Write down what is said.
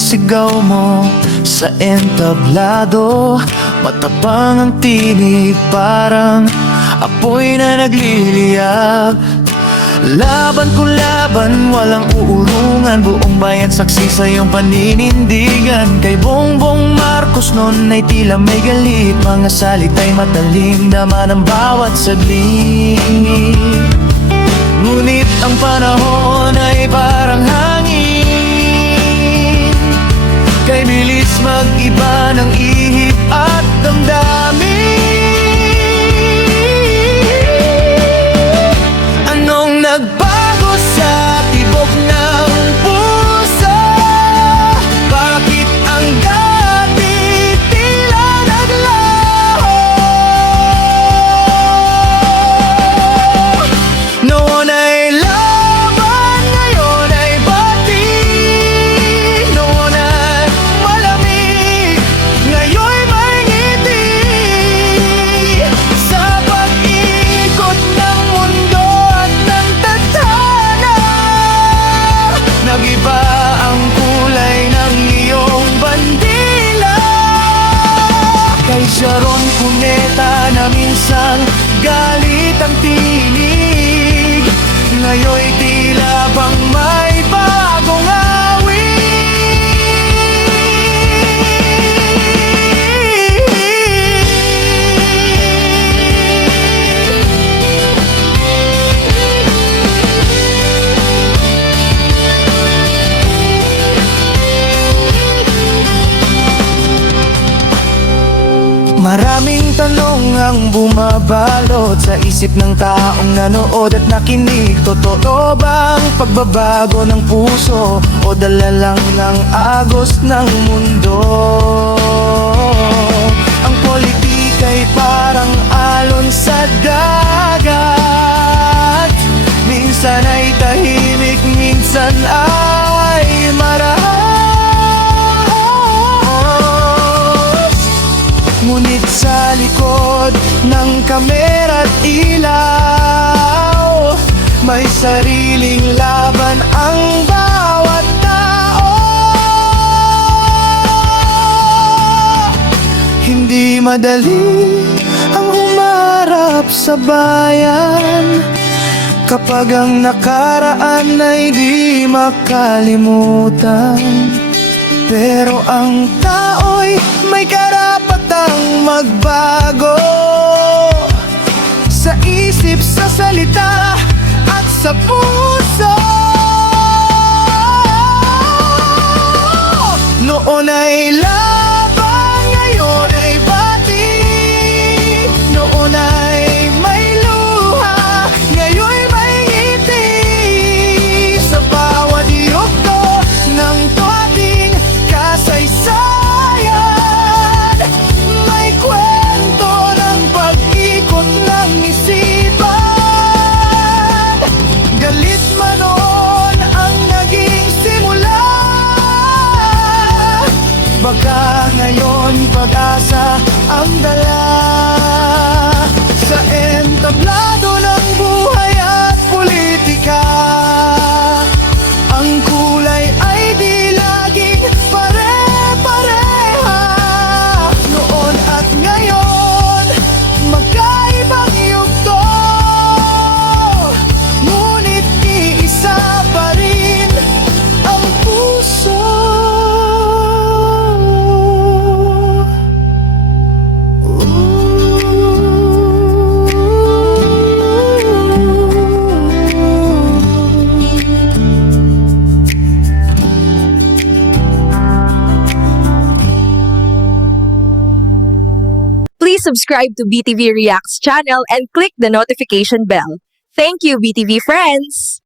sigaw mo sa entablado. Matapang ang tinig, parang apoy na nagliliyab. Laban ko laban, walang uurungan. Buong bayan saksi sa iyong paninindigan. Kay Bongbong Marcos noon ay tila may galit. Mga salita'y matalim, dama ng bawat saglit. Ngunit ang panahon ay parang hangin. Kay bilis mag-iba ng ihip at damdamin. Anong nagbago sa tibok ng puso? Bakit ang dati tila naglaho? Noon ay laban, ngayon ay bati. Noon ay malamig, ngayon may ngiti. Sa pag-ikot ng mundo at ng tadhana, nag-iba ang kulay ng iyong bandila. Kay Sharon Cuneta na minsan galit ang tinig, ngayon'y tila bang may bagong Maraming tanong ang bumabalot sa isip ng taong nanood at nakinig. Totoo bang pagbabago ng puso o dala lang ng agos ng mundo? Ang politika'y parang alon sa dagat. Minsan ay tahimik, minsan ay marahas. Ngunit sa likod ng kamera't ilaw, may sariling laban ang bawat tao. Hindi madali ang humarap sa bayan kapag ang nakaraan ay di makalimutan. Pero ang tao'y may karapatang magbago sa isip, sa salita at sa puso. Noon ay laban, ngayon ay bati. Noon ay may luha, ngayon may ngiti. Sa bawat yugto ng ating kasaysayan, may kwento ng pag-ikot ng isipan. Galit man noon ang naging simula, baka ngayon pag-asa ang dala. Sa entablado ng buhay at politika, ang kulay ay di laging pare-pareha. Noon at ngayon, magkaibang yugto, ngunit iisa pa rin ang puso. Please subscribe to BTV Reacts channel and click the notification bell. Thank you, BTV friends!